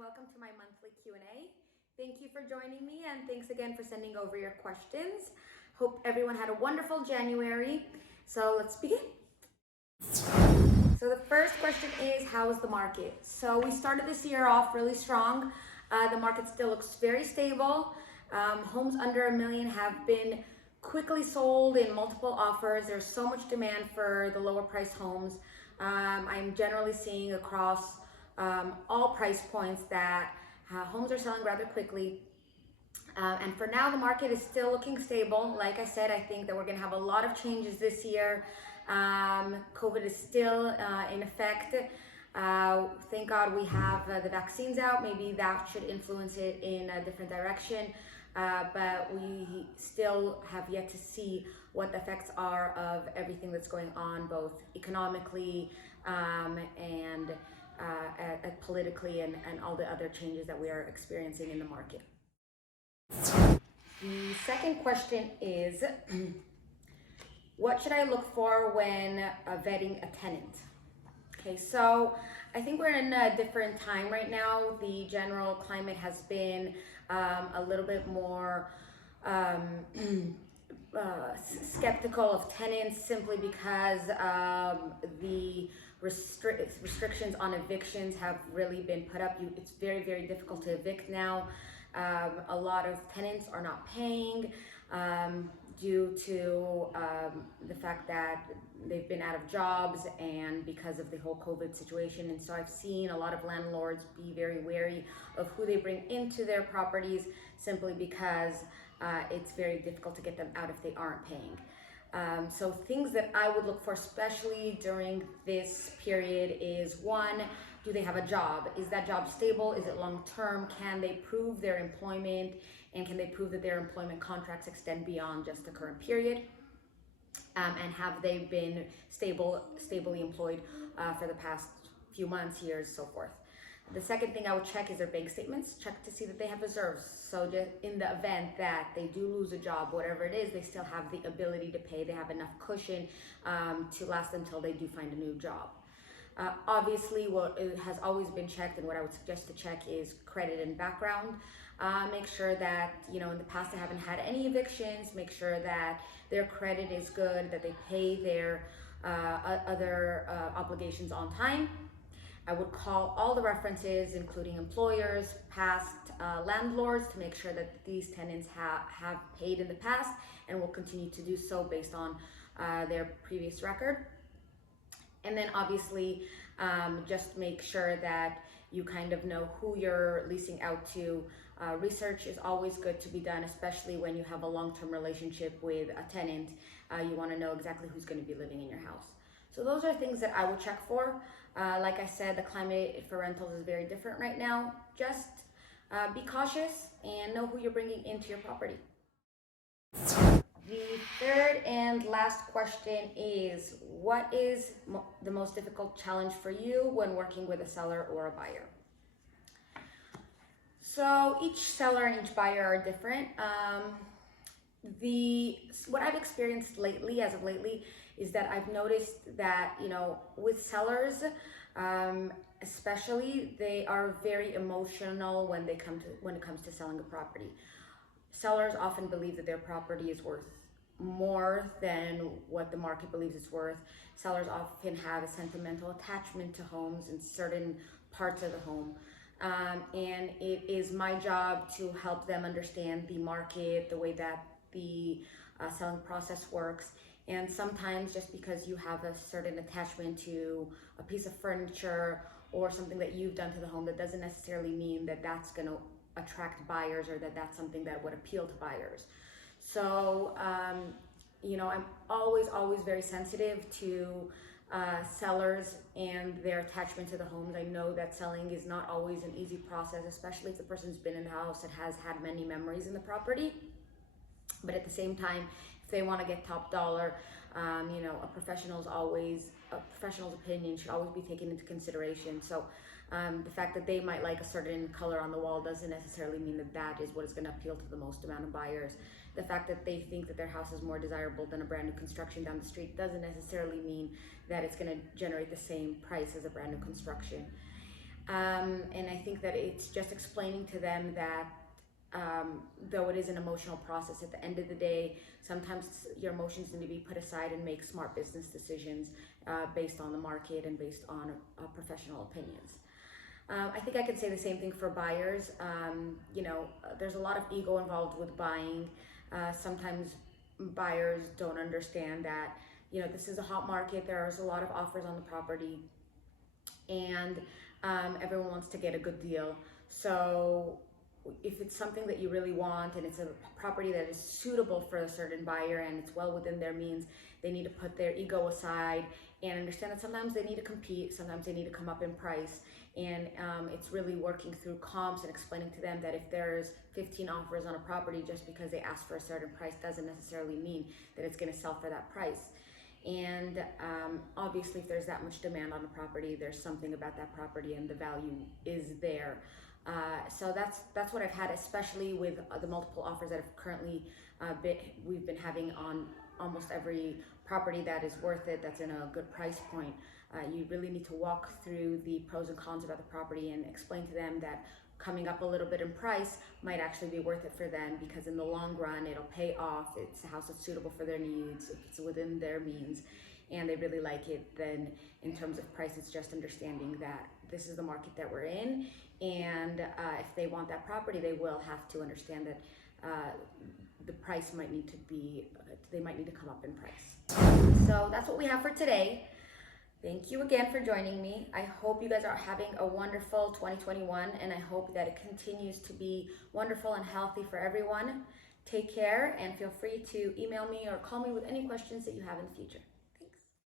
welcome to my monthly Q&A. Thank you for joining me, and thanks again for sending over your questions. Hope everyone had a wonderful January. So let's begin. So the first question is, how is the market? So we started this year off really strong. The market still looks very stable. Homes under $1 million have been quickly sold in multiple offers. There's so much demand for the lower priced homes. I'm generally seeing across all price points that homes are selling rather quickly. And for now, the market is still looking stable. Like I said, I think that we're going to have a lot of changes this year. COVID is still in effect. Thank God we have the vaccines out. Maybe that should influence it in a different direction. But we still have yet to see what the effects are of everything that's going on, both economically and politically, and all the other changes that we are experiencing in the market. The second question is, what should I look for when vetting a tenant? Okay, so I think we're in a different time right now. The general climate has been a little bit more skeptical of tenants, simply because the restrictions on evictions have really been put up. It's very, very difficult to evict now. A lot of tenants are not paying due to the fact that they've been out of jobs and because of the whole COVID situation. And so I've seen a lot of landlords be very wary of who they bring into their properties, simply because it's very difficult to get them out if they aren't paying. So things that I would look for, especially during this period, is one, do they have a job? Is that job stable? Is it long-term? Can they prove their employment? And can they prove that their employment contracts extend beyond just the current period? And have they been stably employed for the past few months, years, so forth. The second thing I would check is their bank statements. Check to see that they have reserves. So just in the event that they do lose a job, whatever it is, they still have the ability to pay. They have enough cushion to last until they do find a new job. Obviously, what has always been checked, and what I would suggest to check, is credit and background. Make sure that, in the past they haven't had any evictions. Make sure that their credit is good, that they pay their other obligations on time. I would call all the references, including employers, past landlords, to make sure that these tenants have paid in the past and will continue to do so based on their previous record. And then obviously just make sure that you kind of know who you're leasing out to. Research is always good to be done, especially when you have a long-term relationship with a tenant. You want to know exactly who's going to be living in your house. So those are things that I would check for. Like I said, the climate for rentals is very different right now. Just be cautious and know who you're bringing into your property. The third and last question is, what is the most difficult challenge for you when working with a seller or a buyer? So each seller and each buyer are different. What I've experienced lately, as of lately, is that I've noticed that, with sellers, especially, they are very emotional when it comes to selling a property. Sellers often believe that their property is worth more than what the market believes it's worth. Sellers often have a sentimental attachment to homes and certain parts of the home. And it is my job to help them understand the market, the way that the selling process works. And sometimes just because you have a certain attachment to a piece of furniture or something that you've done to the home, that doesn't necessarily mean that that's going to attract buyers, or that that's something that would appeal to buyers. So, I'm always very sensitive to sellers and their attachment to the homes. I know that selling is not always an easy process, especially if the person's been in the house and has had many memories in the property. But at the same time, if they want to get top dollar, a professional's opinion should always be taken into consideration. So the fact that they might like a certain color on the wall doesn't necessarily mean that that is what is going to appeal to the most amount of buyers. The fact that they think that their house is more desirable than a brand new construction down the street doesn't necessarily mean that it's going to generate the same price as a brand new construction. And I think that it's just explaining to them that though it is an emotional process, at the end of the day, sometimes your emotions need to be put aside and make smart business decisions based on the market and based on professional opinions. I think I can say the same thing for buyers. There's a lot of ego involved with buying. Sometimes buyers don't understand that, this is a hot market. There's a lot of offers on the property, and everyone wants to get a good deal. So if it's something that you really want and it's a property that is suitable for a certain buyer and it's well within their means, they need to put their ego aside and understand that sometimes they need to compete, sometimes they need to come up in price. And it's really working through comps and explaining to them that if there's 15 offers on a property, just because they ask for a certain price doesn't necessarily mean that it's going to sell for that price. And obviously if there's that much demand on the property, there's something about that property and the value is there. So that's what I've had, especially with the multiple offers that have currently we've been having on almost every property that is worth it, that's in a good price point. You really need to walk through the pros and cons about the property and explain to them that coming up a little bit in price might actually be worth it for them, because in the long run it'll pay off. It's a house that's suitable for their needs, if it's within their means and they really like it. Then in terms of price, it's just understanding that this is the market that we're in, and if they want that property, they will have to understand that the price might need to be, they might need to come up in price. So that's what we have for today. Thank you again for joining me. I hope you guys are having a wonderful 2021, and I hope that it continues to be wonderful and healthy for everyone. Take care, and feel free to email me or call me with any questions that you have in the future.